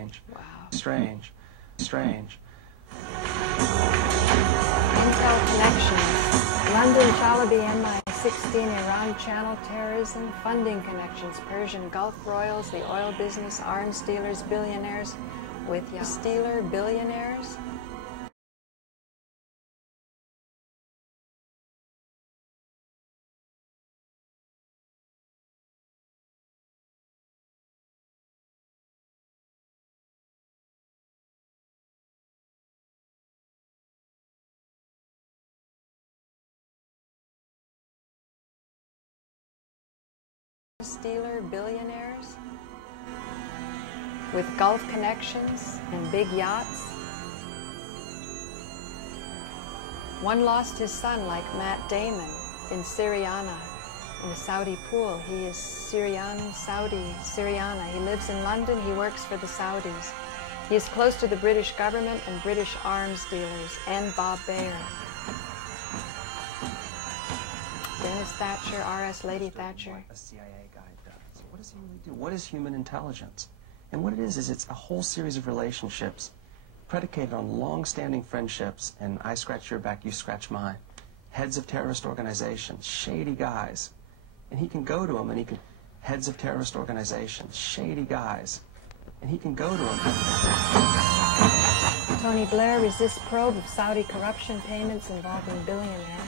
Wow. Strange. Intel connections. London Chalabi MI16 Iran channel terrorism, funding connections, Persian Gulf royals, the oil business, arms dealers, billionaires with yachts. Dealer billionaires. Dealer billionaires with Gulf connections and big yachts. One lost his son like Matt Damon in Syriana, in the Saudi pool. He is Syriana. He lives in London. He works for the Saudis. He is close to the British government and British arms dealers and Bob Baer. Dennis Thatcher, R.S. Lady Thatcher. A CIA guy does. What does he really do? What is human intelligence? And what it is it's a whole series of relationships predicated on long-standing friendships, and I scratch your back, you scratch mine. Heads of terrorist organizations, shady guys. And he can go to them and he can... Heads of terrorist organizations, shady guys. And he can go to them. Tony Blair resists probe of Saudi corruption payments involving billionaire.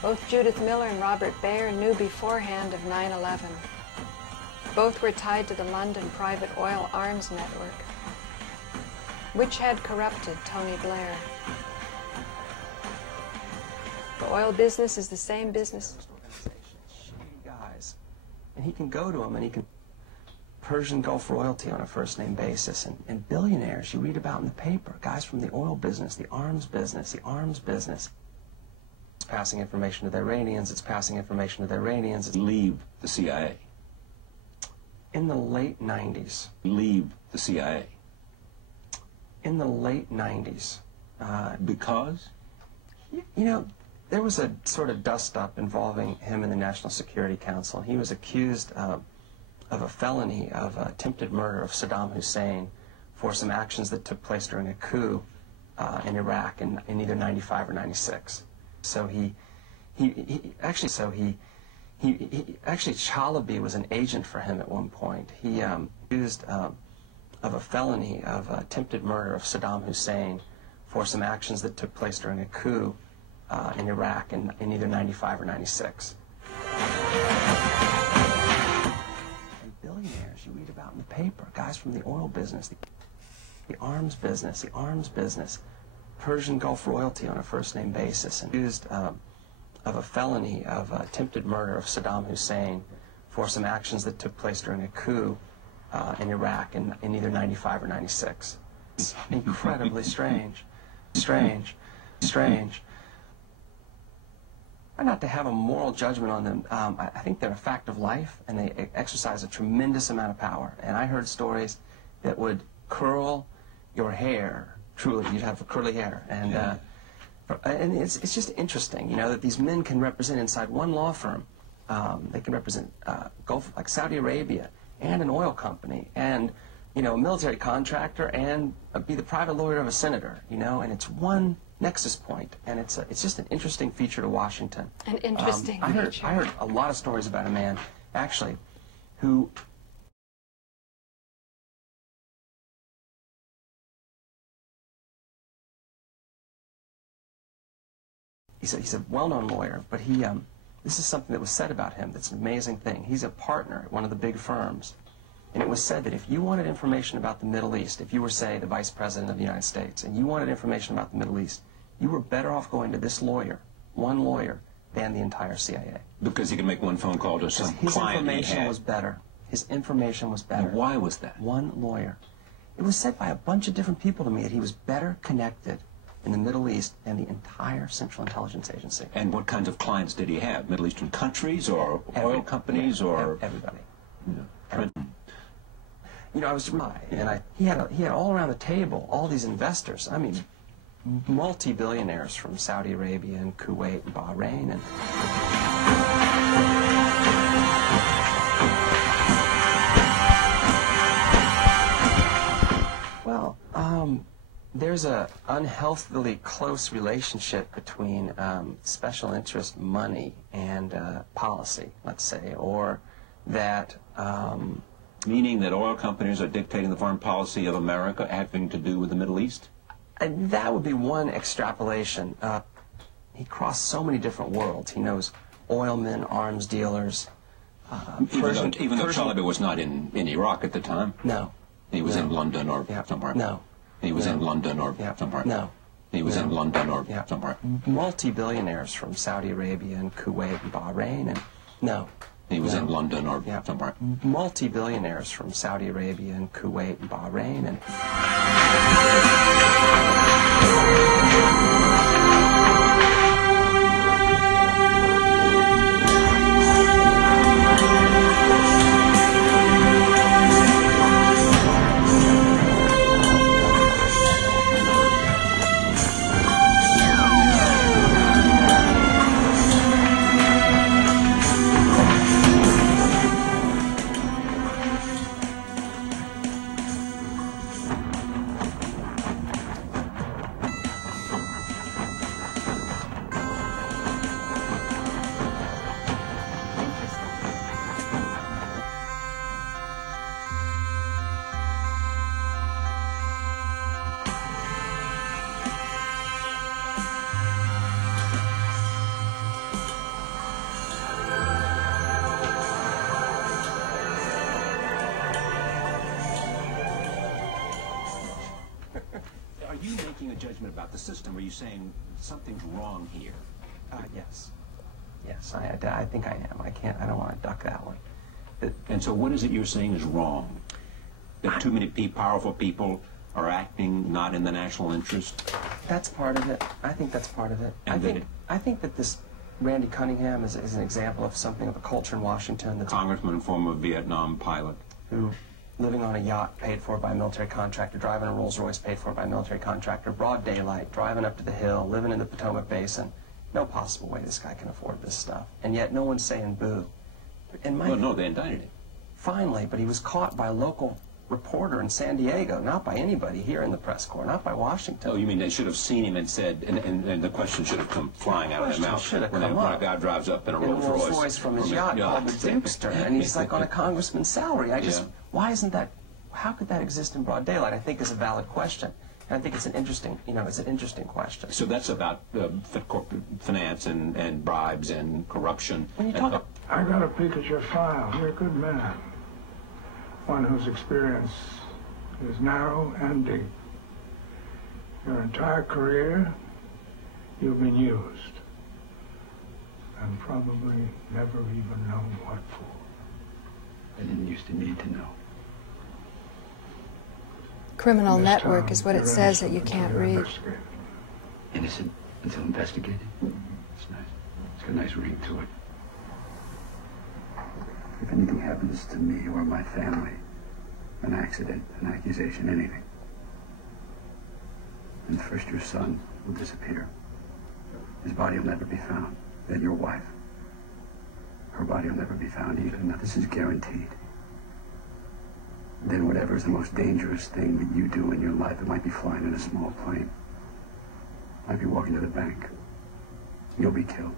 Both Judith Miller and Robert Baer knew beforehand of 9/11. Both were tied to the London private oil arms network. Which had corrupted Tony Blair? The oil business is the same business. Shady guys. And he can go to them and he can... Persian Gulf royalty on a first-name basis. And billionaires you read about in the paper. Guys from the oil business, the arms business, It's passing information to the Iranians, Leave the CIA. In the late 90s. Leave the CIA. In the late 90s. Because? You know, there was a sort of dust-up involving him in the National Security Council. He was accused of a felony of attempted murder of Saddam Hussein for some actions that took place during a coup in Iraq in either 95 or 96. So actually Chalabi was an agent for him at one point. He accused of a felony of attempted murder of Saddam Hussein for some actions that took place during a coup in Iraq in either 95 or 96. And billionaires you read about in the paper, guys from the oil business, the arms business, Persian Gulf royalty on a first-name basis, and accused of a felony of attempted murder of Saddam Hussein for some actions that took place during a coup in Iraq in either 95 or 96. It's incredibly strange. Try not to have a moral judgment on them. I think they're a fact of life, and they exercise a tremendous amount of power. And I heard stories that would curl your hair. Truly, you'd have curly hair, and it's just interesting, you know, that these men can represent inside one law firm. They can represent Gulf, like Saudi Arabia, and an oil company, and you know, a military contractor, and be the private lawyer of a senator. You know, and it's one nexus point, and it's just an interesting feature to Washington. An interesting feature. I heard a lot of stories about a man, actually, who. He's a well-known lawyer, but this is something that was said about him that's an amazing thing. He's a partner at one of the big firms, and it was said that if you wanted information about the Middle East, if you were, say, the Vice President of the United States, and you wanted information about the Middle East, you were better off going to this lawyer, one lawyer, than the entire CIA. Because he could make one phone call to some client he had. His information was better. His information was better. And why was that? One lawyer. It was said by a bunch of different people to me that he was better connected in the Middle East and the entire Central Intelligence Agency. And what kinds of clients did he have? Middle Eastern countries or oil companies or everybody? Everybody. You know, I was and he had all around the table all these investors. I mean, multi-billionaires from Saudi Arabia and Kuwait and Bahrain and. Well, there's a unhealthily close relationship between special interest money and policy, let's say, or that... Meaning that oil companies are dictating the foreign policy of America having to do with the Middle East? That would be one extrapolation. He crossed so many different worlds. He knows oilmen, arms dealers. Even though Taliban was not in Iraq at the time? No. He was in London or somewhere? No. He was in London or somewhere? No. He was in London or somewhere? Multi-billionaires from Saudi Arabia and Kuwait and Bahrain and... No. He was in London or somewhere? Multi-billionaires from Saudi Arabia and Kuwait and Bahrain and... Are you making a judgment about the system? Are you saying something's wrong here? Yes. Yes, I think I am. I don't want to duck that one. And so what is it you're saying is wrong? That too many powerful people are acting not in the national interest? That's part of it. I think that's part of it. And I think that this Randy Cunningham is an example of something of a culture in Washington. That's Congressman, former Vietnam pilot. Who, living on a yacht paid for by a military contractor, driving a Rolls Royce paid for by a military contractor, broad daylight, driving up to the hill, living in the Potomac Basin. No possible way this guy can afford this stuff. And yet no one's saying boo. Well, no, they indicted him. Finally, but he was caught by a local reporter in San Diego, not by anybody here in the press corps, not by Washington. Oh, you mean they should have seen him and said, and the question should have come flying out of their mouth when a guy drives up in a Rolls Royce from his yacht called the Dukester, and he's like on a congressman's salary. Why isn't that, how could that exist in broad daylight? I think is a valid question. And I think it's an interesting, it's an interesting question. So that's about corporate finance and bribes and corruption. When you talk, I got a peek at your file. You're a good man. One whose experience is narrow and deep. Your entire career, you've been used. And probably never even known what for. I didn't used to need to know. Criminal network is what it says that you can't read. Innocent until investigated. It's nice. It's got a nice ring to it. If anything happens to me or my family, an accident, an accusation, anything, then first your son will disappear. His body will never be found. Then your wife. Her body will never be found either. Now this is guaranteed. Then whatever is the most dangerous thing that you do in your life, it might be flying in a small plane. Might be walking to the bank. You'll be killed.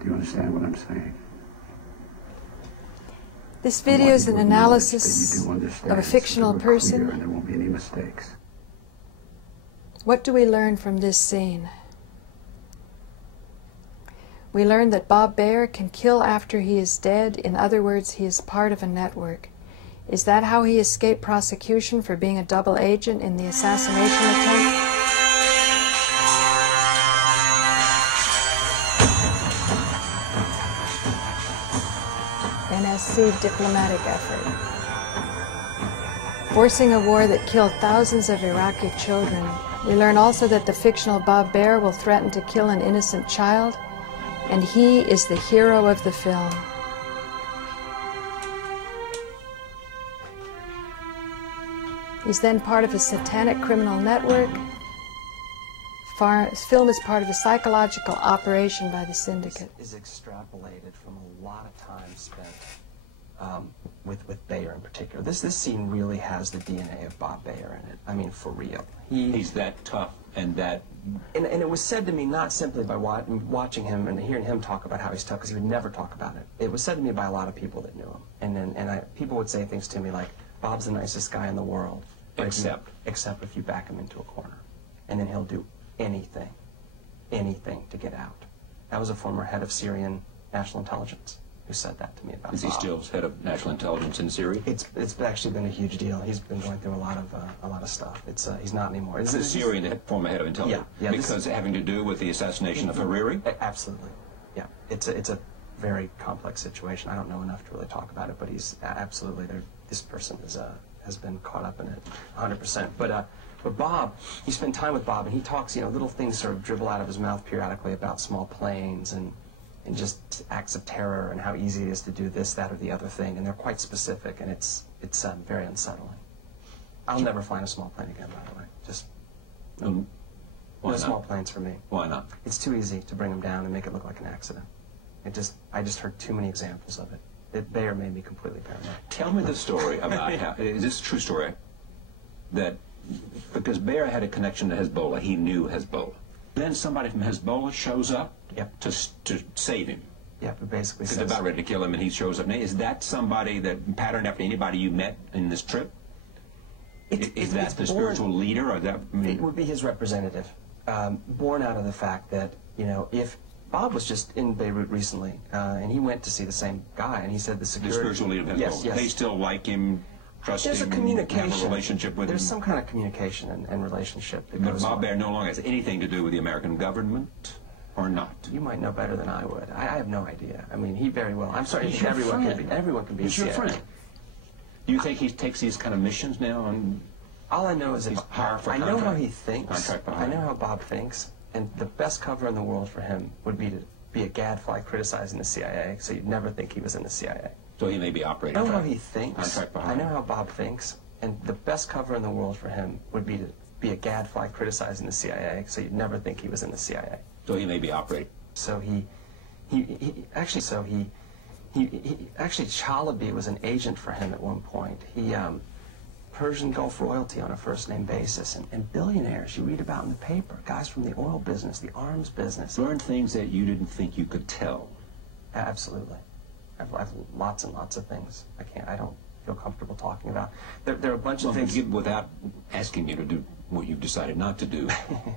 Do you understand what I'm saying? This video is an analysis of a fictional person. And there won't be any mistakes. What do we learn from this scene? We learn that Bob Baer can kill after he is dead. In other words, he is part of a network. Is that how he escaped prosecution for being a double agent in the assassination attempt? NSC diplomatic effort. Forcing a war that killed thousands of Iraqi children. We learn also that the fictional Bob Baer will threaten to kill an innocent child, and he is the hero of the film. He's then part of a satanic criminal network. Film is part of a psychological operation by the syndicate. Is extrapolated from a lot of time spent with Baer in particular. This scene really has the DNA of Bob Baer in it. I mean, for real. He's that tough and that... And it was said to me not simply by watching him and hearing him talk about how he's tough, because he would never talk about it. It was said to me by a lot of people that knew him. And people would say things to me like, Bob's the nicest guy in the world. Except if you back him into a corner. And then he'll do anything to get out. That was a former head of Syrian national intelligence who said that to me about Bob. Is he still head of national intelligence in Syria? It's actually been a huge deal. He's been going through a lot of stuff. He's not anymore. Is Syrian the former head of intelligence? Yeah. Because having to do with the assassination of Hariri? Absolutely. Yeah. It's a very complex situation. I don't know enough to really talk about it, but he's absolutely there. This person has been caught up in it 100%. But Bob, you spend time with Bob, and he talks, little things sort of dribble out of his mouth periodically about small planes and just acts of terror and how easy it is to do this, that, or the other thing, and they're quite specific, and it's very unsettling. I'll never fly in a small plane again, by the way. Just no small planes for me. Why not? It's too easy to bring them down and make it look like an accident. I just heard too many examples of it. Baer made me completely paranoid. Tell me the story about how, is this a true story? That, because Baer had a connection to Hezbollah, he knew Hezbollah. Then somebody from Hezbollah shows up to save him. Yeah, but basically says... Because they're about ready to kill him and he shows up. Now, is that somebody that patterned after anybody you met in this trip? Is that the spiritual leader? Or that, it would be his representative, born out of the fact that, if Bob was just in Beirut recently, and he went to see the same guy, and he said the security... The spiritual leader of Hezbollah. Yes. They still like him, trust him, there's a communication. Have a relationship with him. There's some kind of communication and relationship that goes on. But Bob Baer no longer has anything to do with the American government, or not? You might know better than I would. I have no idea. I mean, he very well... I'm sorry, everyone can be He's your friend. Do you think he takes these kind of missions now? All I know is that I know how he thinks. I know how Bob thinks. And the best cover in the world for him would be to be a gadfly criticizing the CIA, so you'd never think he was in the CIA. So he may be operating. I know how he thinks. I know how Bob thinks. And the best cover in the world for him would be to be a gadfly criticizing the CIA, so you'd never think he was in the CIA. So he may be operating. So actually, Chalabi was an agent for him at one point. Persian Gulf royalty on a first-name basis, and billionaires you read about in the paper, guys from the oil business, the arms business. Learn things that you didn't think you could tell. Absolutely. I've lots and lots of things I don't feel comfortable talking about. There are a bunch of things... Without asking you to do what you've decided not to do,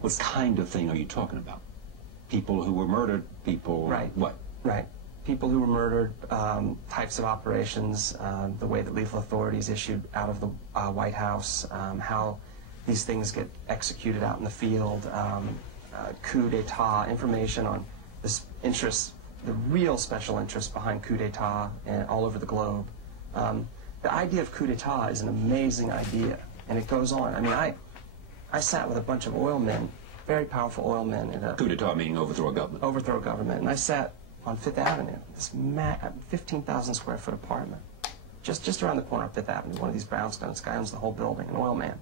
what kind of thing are you talking about? People who were murdered, people... Right. What? Right. People who were murdered, types of operations, the way that lethal authorities issued out of the White House, how these things get executed out in the field, coup d'etat, information on this interest, the real special interest behind coup d'etat all over the globe. The idea of coup d'etat is an amazing idea, and it goes on. I mean, I sat with a bunch of oil men, very powerful oil men. Coup d'etat meaning overthrow a government. Overthrow a government, and I sat on Fifth Avenue, this 15,000 square foot apartment, just around the corner of Fifth Avenue, one of these brownstones. This guy owns the whole building, an oil man.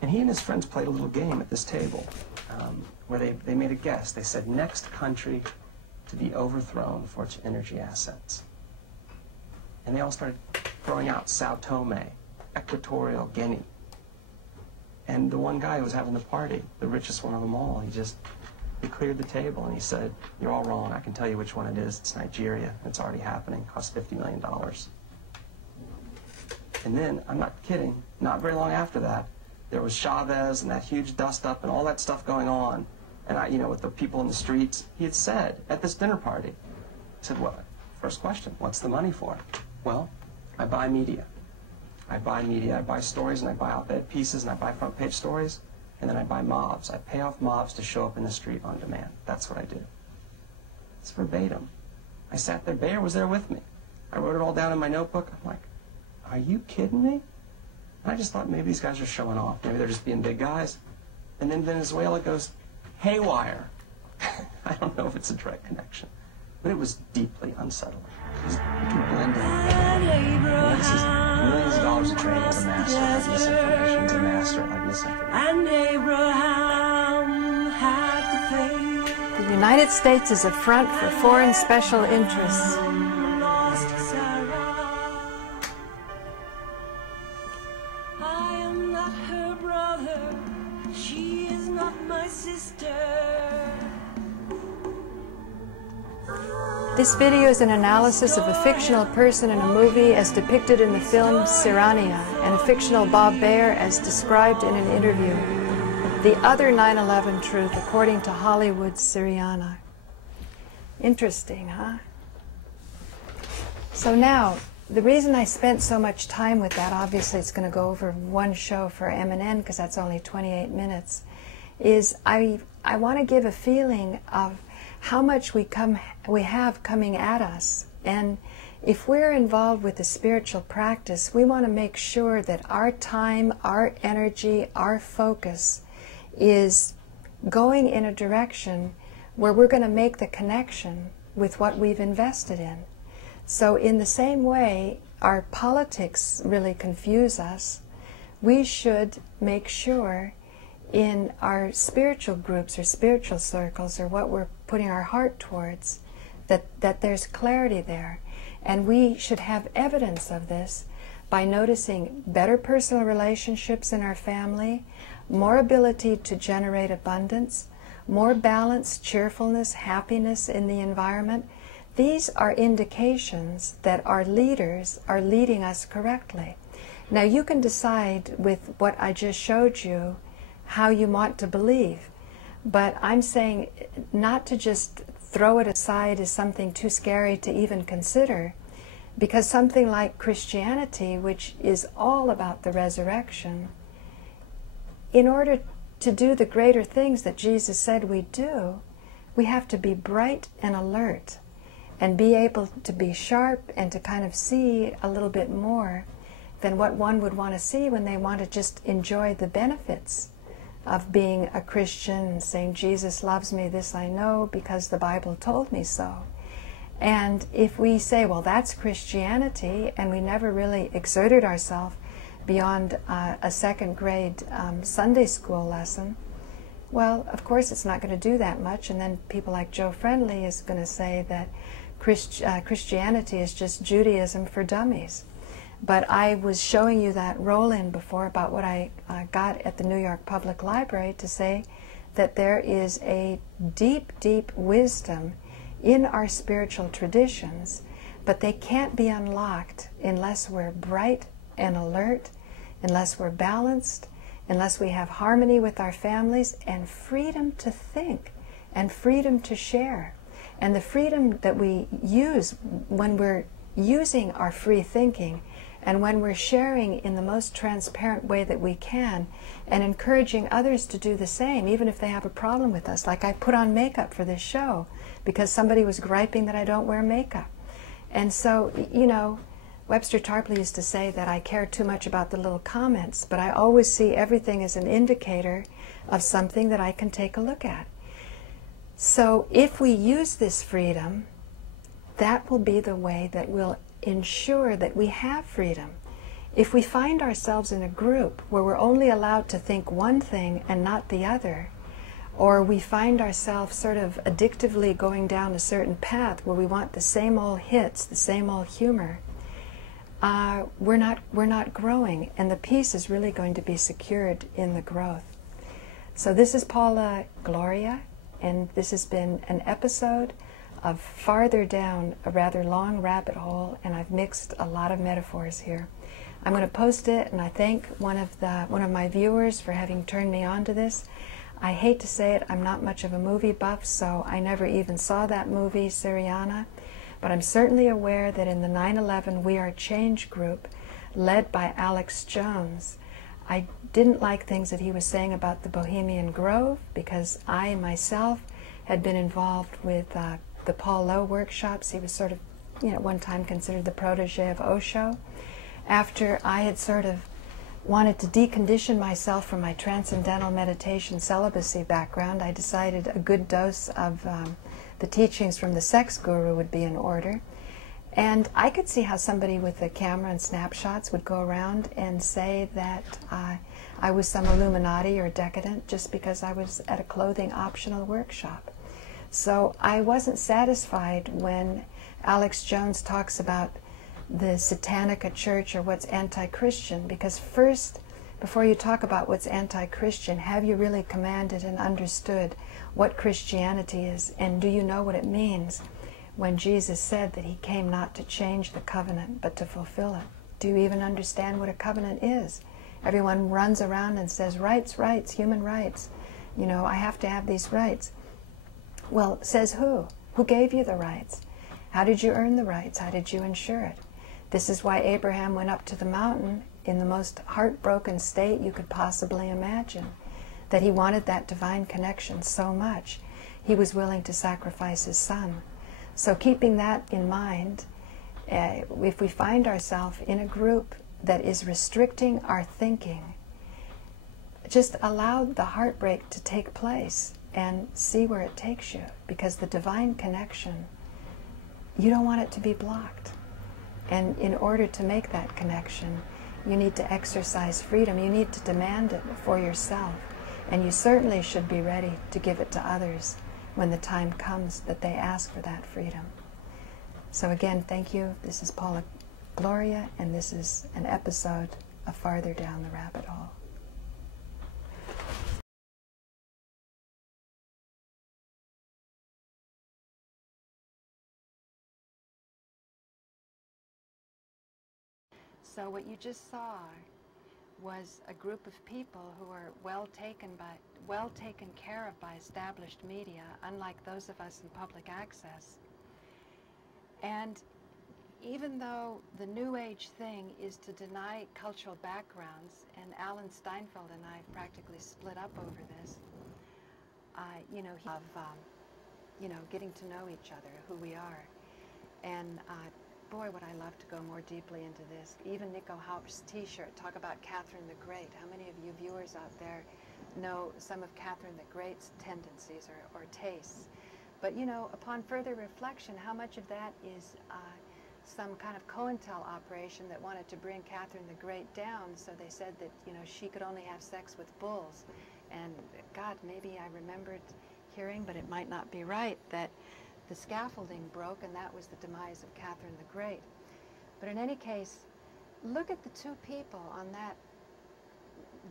And he and his friends played a little game at this table where they made a guess. They said, next country to be overthrown for its energy assets. And they all started throwing out Sao Tome, Equatorial Guinea. And the one guy who was having the party, the richest one of them all, he cleared the table and he said, you're all wrong. I can tell you which one it is. It's Nigeria. It's already happening. It costs $50 million. And then, I'm not kidding, not very long after that, there was Chavez and that huge dust-up and all that stuff going on. And with the people in the streets, he had said at this dinner party, he said, well, first question, what's the money for? Well, I buy media. I buy stories, and I buy op-ed pieces, and I buy front-page stories. And then I buy mobs. I pay off mobs to show up in the street on demand. That's what I do. It's verbatim. I sat there. Baer was there with me. I wrote it all down in my notebook. I'm like, are you kidding me? And I just thought maybe these guys are showing off. Maybe they're just being big guys. And then Venezuela goes haywire. I don't know if it's a direct connection, but it was deeply unsettling. You can blend in. This is millions of dollars of training as a master of misinformation, as a master of misinformation. And Abraham had the faith. The United States is a front for foreign special interests. Lost Sarah. She is not my sister. This video is an analysis of a fictional person in a movie as depicted in the film Sirania, and a fictional Bob Baer as described in an interview. The other 9/11 truth according to Hollywood's Siriana. Interesting, huh? So now, the reason I spent so much time with that, obviously it's going to go over one show for M&N because that's only 28 minutes, is I want to give a feeling of how much we have coming at us. And if we're involved with the spiritual practice, we want to make sure that our time, our energy, our focus is going in a direction where we're going to make the connection with what we've invested in. So in the same way our politics really confuse us, we should make sure in our spiritual groups or spiritual circles or what we're putting our heart towards, that there's clarity there. And we should have evidence of this by noticing better personal relationships in our family, more ability to generate abundance, more balance, cheerfulness, happiness in the environment. These are indications that our leaders are leading us correctly. Now you can decide with what I just showed you how you want to believe, but I'm saying not to just throw it aside as something too scary to even consider, because something like Christianity, which is all about the resurrection, in order to do the greater things that Jesus said we do, we have to be bright and alert and be able to be sharp and to kind of see a little bit more than what one would want to see when they want to just enjoy the benefits of being a Christian and saying, Jesus loves me, this I know because the Bible told me so. And if we say, well, that's Christianity, and we never really exerted ourselves beyond a second grade Sunday school lesson, well, of course it's not going to do that much. And then people like Joe Friendly is going to say that Christianity is just Judaism for dummies. But I was showing you that roll-in before about what I got at the New York Public Library to say that there is a deep, deep wisdom in our spiritual traditions, but they can't be unlocked unless we're bright and alert, unless we're balanced, unless we have harmony with our families and freedom to think and freedom to share. And the freedom that we use when we're using our free thinking and when we're sharing in the most transparent way that we can and encouraging others to do the same, even if they have a problem with us. Like I put on makeup for this show because somebody was griping that I don't wear makeup. And so, you know, Webster Tarpley used to say that I care too much about the little comments, but I always see everything as an indicator of something that I can take a look at. So if we use this freedom, that will be the way that we'll ensure that we have freedom. If we find ourselves in a group where we're only allowed to think one thing and not the other, or we find ourselves sort of addictively going down a certain path where we want the same old hits, the same old humor, we're not growing, and the peace is really going to be secured in the growth. So this is paulagloria, and this has been an episode of Farther Down a Rather Long Rabbit Hole, and I've mixed a lot of metaphors here. I'm going to post it, and I thank one of my viewers for having turned me on to this. I hate to say it, I'm not much of a movie buff, so I never even saw that movie, Siriana, but I'm certainly aware that in the 9/11 We Are Change group, led by Alex Jones, I didn't like things that he was saying about the Bohemian Grove, because I myself had been involved with the Paul Lowe workshops. He was sort of, you know, at one time considered the protege of Osho. After I had sort of wanted to decondition myself from my transcendental meditation celibacy background, I decided a good dose of the teachings from the sex guru would be in order. And I could see how somebody with a camera and snapshots would go around and say that I was some Illuminati or decadent just because I was at a clothing optional workshop. So I wasn't satisfied when Alex Jones talks about the Satanica Church or what's anti-Christian, because first before you talk about what's anti-Christian, have you really commanded and understood what Christianity is, and do you know what it means when Jesus said that he came not to change the covenant but to fulfill it? Do you even understand what a covenant is? Everyone runs around and says, rights, rights, human rights. You know, I have to have these rights. Well, says who? Who gave you the rights? How did you earn the rights? How did you ensure it? This is why Abraham went up to the mountain in the most heartbroken state you could possibly imagine, that he wanted that divine connection so much, he was willing to sacrifice his son. So keeping that in mind, if we find ourselves in a group that is restricting our thinking, just allow the heartbreak to take place and see where it takes you, because the divine connection, you don't want it to be blocked. And in order to make that connection, you need to exercise freedom. You need to demand it for yourself. And you certainly should be ready to give it to others when the time comes that they ask for that freedom. So again, thank you. This is paulagloria, and this is an episode of Farther Down the Rabbit Hole. So what you just saw was a group of people who are well taken care of by established media, unlike those of us in public access. And even though the New Age thing is to deny cultural backgrounds, and Alan Steinfeld and I practically split up over this, getting to know each other, who we are. And boy, would I love to go more deeply into this. Even Nico Haupt's t-shirt, talk about Catherine the Great. How many of you viewers out there know some of Catherine the Great's tendencies or tastes? But you know, upon further reflection, how much of that is some kind of COINTEL operation that wanted to bring Catherine the Great down, so they said that, you know, she could only have sex with bulls. And God, maybe I remembered hearing, but it might not be right, that the scaffolding broke, and that was the demise of Catherine the Great. But in any case, look at the two people on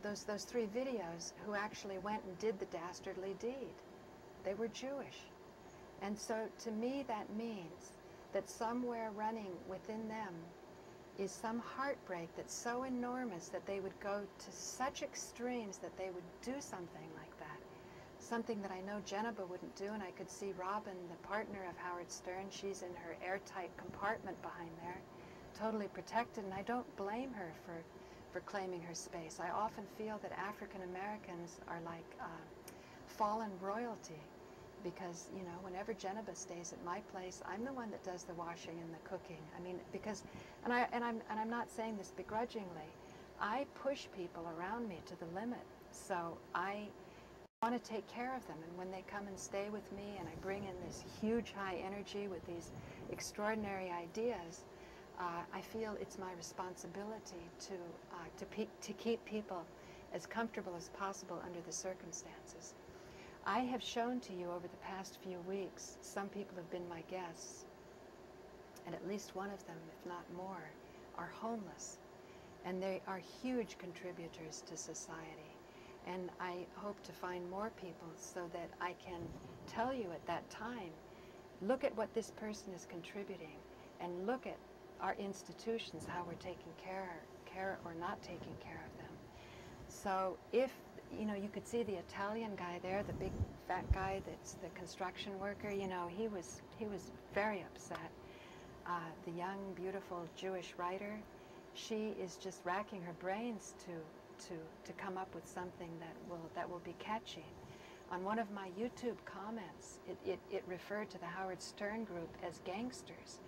those three videos who actually went and did the dastardly deed. They were Jewish. And so to me that means that somewhere running within them is some heartbreak that's so enormous that they would go to such extremes that they would do something like that. Something that I know Jennifer wouldn't do, and I could see Robin, the partner of Howard Stern, she's in her airtight compartment behind there, totally protected, and I don't blame her for claiming her space. I often feel that African Americans are like fallen royalty, because, you know, whenever Jennifer stays at my place, I'm the one that does the washing and the cooking. I mean, because, and I'm not saying this begrudgingly, I push people around me to the limit, so I want to take care of them. And when they come and stay with me and I bring in this huge high energy with these extraordinary ideas, I feel it's my responsibility to keep people as comfortable as possible under the circumstances. I have shown to you over the past few weeks, some people have been my guests, and at least one of them, if not more, are homeless, and they are huge contributors to society. And I hope to find more people so that I can tell you at that time, look at what this person is contributing, and look at our institutions, how we're taking care or not taking care of them. So if, you know, you could see the Italian guy there, the big fat guy that's the construction worker, you know, he was very upset. The young, beautiful Jewish writer, she is just racking her brains to come up with something that will be catchy. On one of my YouTube comments, it referred to the Howard Stern group as gangsters.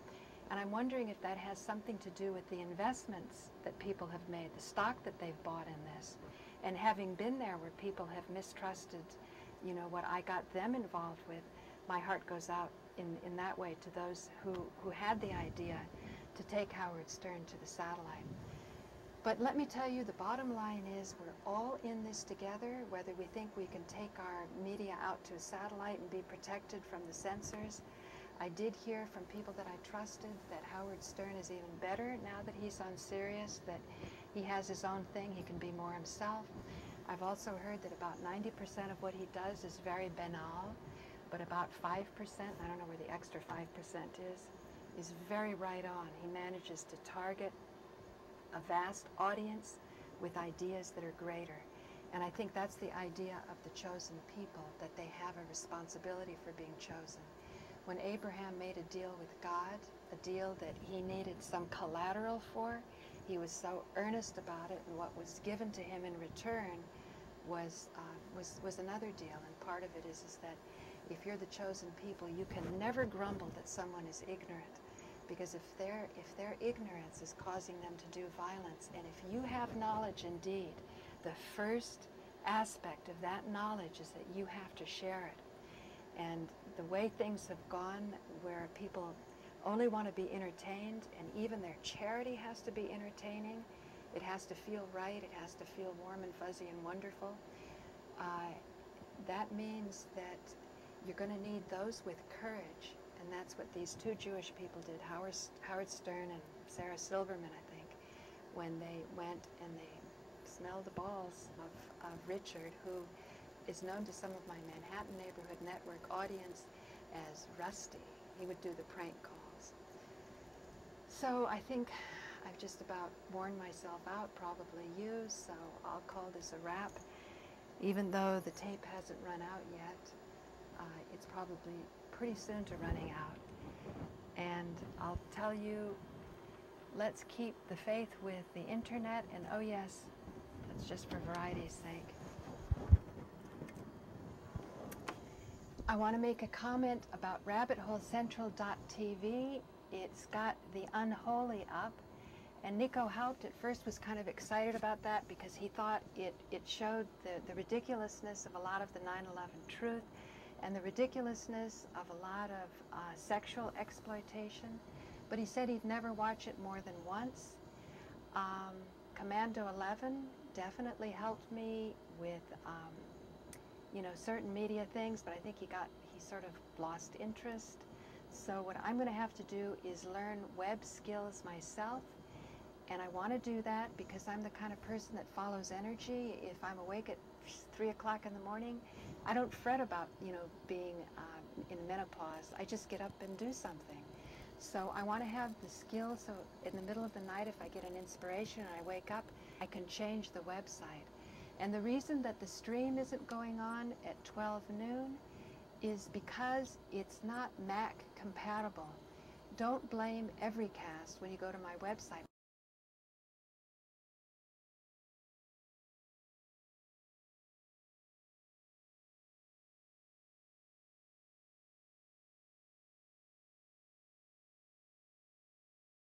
And I'm wondering if that has something to do with the investments that people have made, the stock that they've bought in this. And having been there where people have mistrusted, you know, what I got them involved with, my heart goes out in that way to those who had the idea to take Howard Stern to the satellite. But let me tell you, the bottom line is we're all in this together, whether we think we can take our media out to a satellite and be protected from the censors. I did hear from people that I trusted that Howard Stern is even better now that he's on Sirius, that He has his own thing. He can be more himself. I've also heard that about 90% of what he does is very banal, but about 5%, I don't know where the extra 5% is very right on. He manages to target a vast audience with ideas that are greater. And I think that's the idea of the chosen people, that they have a responsibility for being chosen. When Abraham made a deal with God, a deal that he needed some collateral for, he was so earnest about it, and what was given to him in return was another deal. And part of it is that if you're the chosen people, you can never grumble that someone is ignorant, because if their ignorance is causing them to do violence, and if you have knowledge indeed, the first aspect of that knowledge is that you have to share it. And the way things have gone, where people only want to be entertained, and even their charity has to be entertaining, it has to feel right, it has to feel warm and fuzzy and wonderful, that means that you're going to need those with courage. And that's what these two Jewish people did, Howard Stern and Sarah Silverman, I think, when they went and they smelled the balls of Richard, who is known to some of my Manhattan Neighborhood Network audience as Rusty. He would do the prank calls. So I think I've just about worn myself out, probably you, so I'll call this a wrap. Even though the tape hasn't run out yet, it's probably pretty soon to running out. And I'll tell you, let's keep the faith with the internet, and oh yes, that's just for variety's sake. I want to make a comment about rabbitholecentral.tv. It's got the unholy up, and Nico Haupt at first was kind of excited about that because he thought it showed the ridiculousness of a lot of the 9/11 truth and the ridiculousness of a lot of sexual exploitation, but he said he'd never watch it more than once. Commando 11 definitely helped me with certain media things, but I think he sort of lost interest. So what I'm going to have to do is learn web skills myself, and I want to do that because I'm the kind of person that follows energy. If I'm awake at 3 o'clock in the morning, I don't fret about being in menopause. I just get up and do something. So I want to have the skill, so in the middle of the night, if I get an inspiration and I wake up, I can change the website. And the reason that the stream isn't going on at 12 noon is because it's not Mac compatible. Don't blame EveryCast when you go to my website.